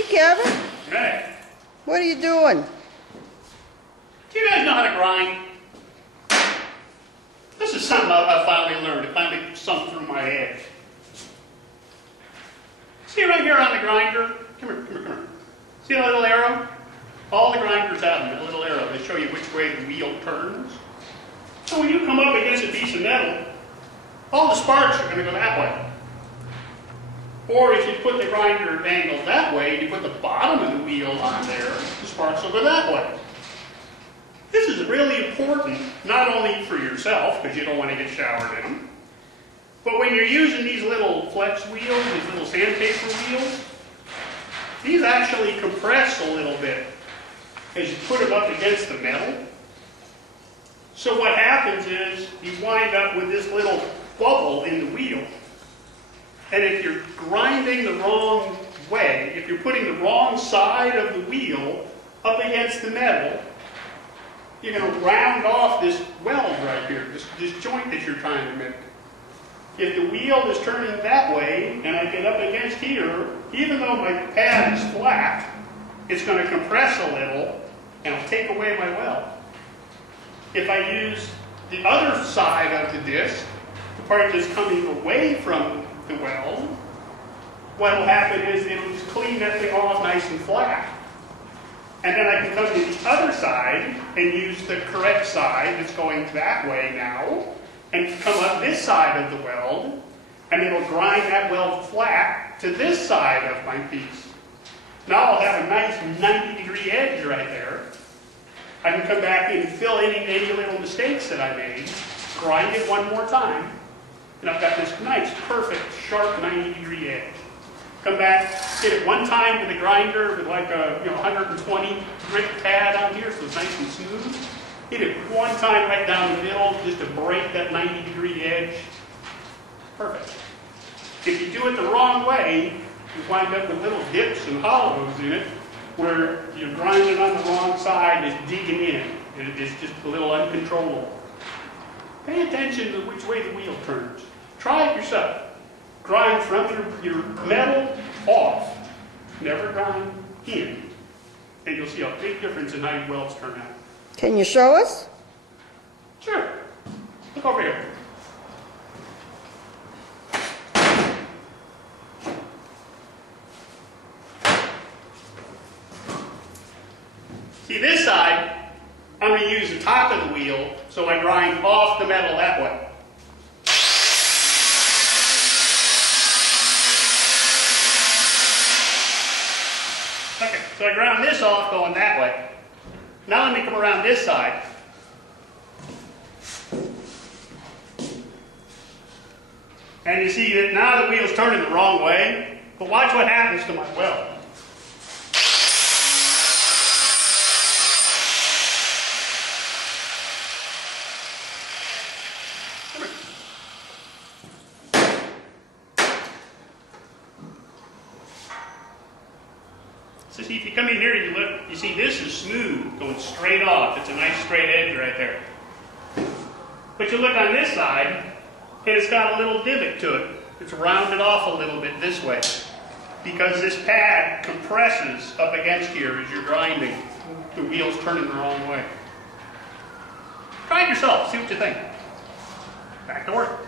Hey, Kevin. Hey, What are you doing? do you guys know how to grind? This is something I finally learned. It finally sunk through my head. See right here on the grinder? Come here. See that little arrow? All the grinders have them, a little arrow. They show you which way the wheel turns. So when you come up against a piece of metal, all the sparks are going to go that way. Or if you put the grinder angled that way, and you put the bottom of the wheel on there, the sparks will go that way. This is really important, not only for yourself, because you don't want to get showered in them, but when you're using these little flex wheels, these little sandpaper wheels, these actually compress a little bit as you put them up against the metal. So what happens is you wind up with this little bubble in the wheel. And if you're grinding the wrong way, if you're putting the wrong side of the wheel up against the metal, you're going to round off this weld right here, this joint that you're trying to make. If the wheel is turning that way, and I get up against here, even though my pad is flat, it's going to compress a little, and it'll take away my weld. If I use the other side of the disc, the part that's coming away from the weld, what will happen is it'll just clean that thing off nice and flat. And then I can come to the other side and use the correct side that's going that way now, and come up this side of the weld, and it'll grind that weld flat to this side of my piece. Now I'll have a nice 90-degree edge right there. I can come back in and fill any little mistakes that I made, grind it one more time, and I've got this nice, perfect, sharp 90-degree edge. Come back, hit it one time with a grinder with like a 120 grit pad on here, so it's nice and smooth. Hit it one time right down the middle just to break that 90-degree edge. Perfect. If you do it the wrong way, you wind up with little dips and hollows in it where you're grinding on the wrong side and it's digging in. It's just a little uncontrollable. Pay attention to which way the wheel turns. Try it yourself. Grind from your metal off. Never grind in. And you'll see a big difference in how your welds turn out. Can you show us? Sure. Look over here. See this side, I'm going to use the top of the wheel so I grind off the metal that way. Okay, so I ground this off going that way. Now let me come around this side. And you see that now the wheel's turning the wrong way, but watch what happens to my weld. So see, if you come in here and you look, you see this is smooth, going straight off. It's a nice straight edge right there. But you look on this side, and it's got a little divot to it. It's rounded off a little bit this way, because this pad compresses up against here as you're grinding. The wheel's turning the wrong way. Try it yourself, see what you think. Back to work.